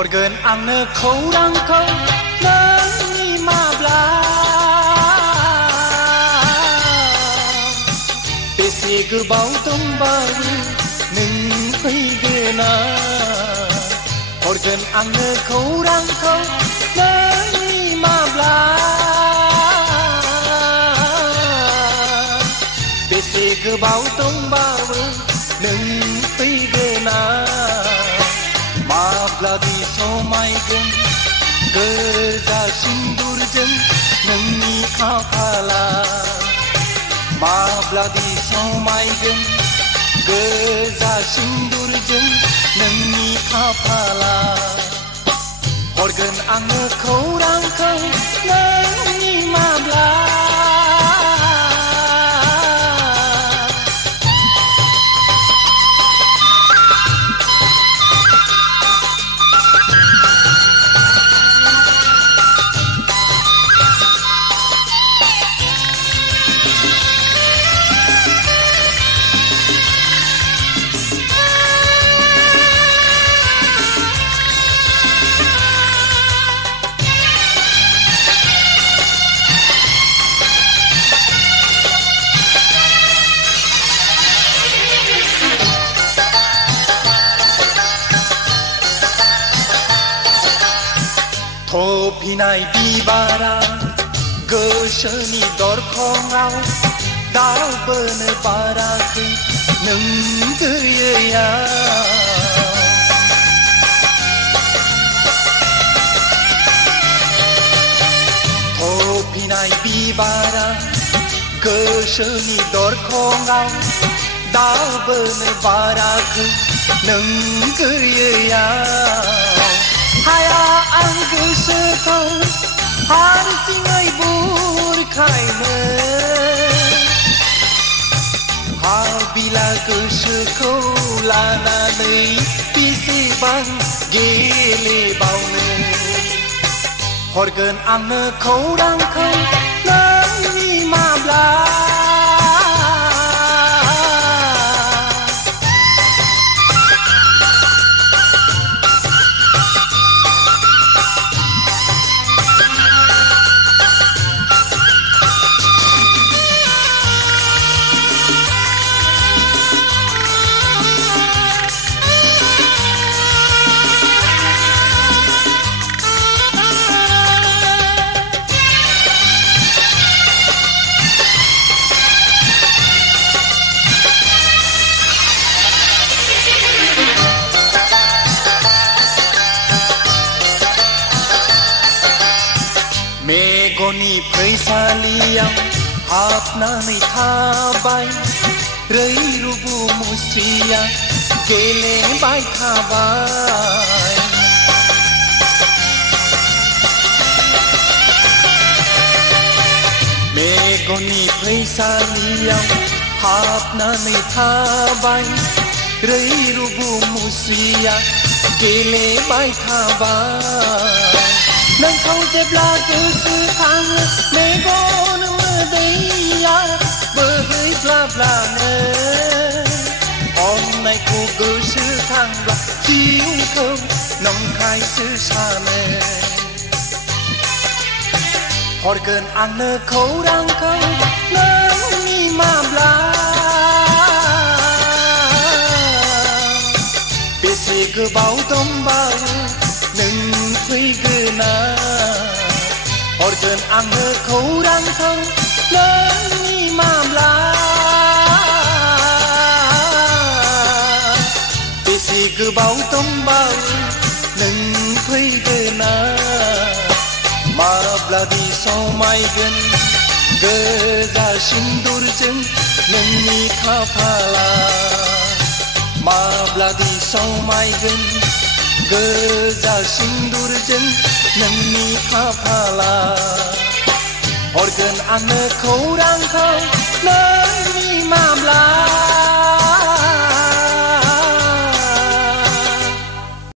हरगोन आंनो खौरांखौ नोंनि माब्ला बेसे गोबाव दंबावो नों फैगोना हरगोन आंनो खौरांखौ नोंनि माब्ला बेसे गोबाव दंबावो नों फैगोना माब्लादि समायगोन गोजा सिन्दुरजों नोंनि खाफाला माब्लादि समायगोन गोजा सिन्दुरजों नोंनि खाफाला हरगोन आंनो खौरांखौ नोंनि माब्ला थफिनाय बिबारा गोसोनि दरखङाव दावबोनो बाराखै नों गैयैयाव थफिनाय बिबारा गोसोनि दरखङाव दावबोनो बाराखै नों गैयैयाव हाया आं गोसोखौ हारसिङै बुरखायनो हाबिला गोसोखौ लानानै बेसेबां गेलेबावनो हरगोन आंनो खौरांखौ नोंनि माब्ला मेगननि फैसालियाव हाबनानै थाबाय रैरुबु मुस्रिया गेलेबाय थाबाय मेगननि फैसालियाव हाबनानै थाबाय रैरुबु मुस्रिया गेलेबाय थाबाय नोंखौ जेब्ला गोसोखाङो मेगन मोदैया बोहैब्लाब्लानो अननायखौ गोसोखांब्ला जिउखौ नंखायसो सानो हरगोन आंनो खौरांखौ नोंनि माब्ला बेसे गोबाव दंबावो नों फैगोना हरगोन आंनो खौरांखौ नोंनि माब्ला बेसे गोबाव दंबावो नों फैगोना माब्लादि समायगोन गोजा सिन्दुरजों नोंनि खाफाला माब्लादि समायगोन गोजा सिन्दुरजों नोंनि खाफाला हरगोन आंनो खौरांखौ नोंनि माब्ला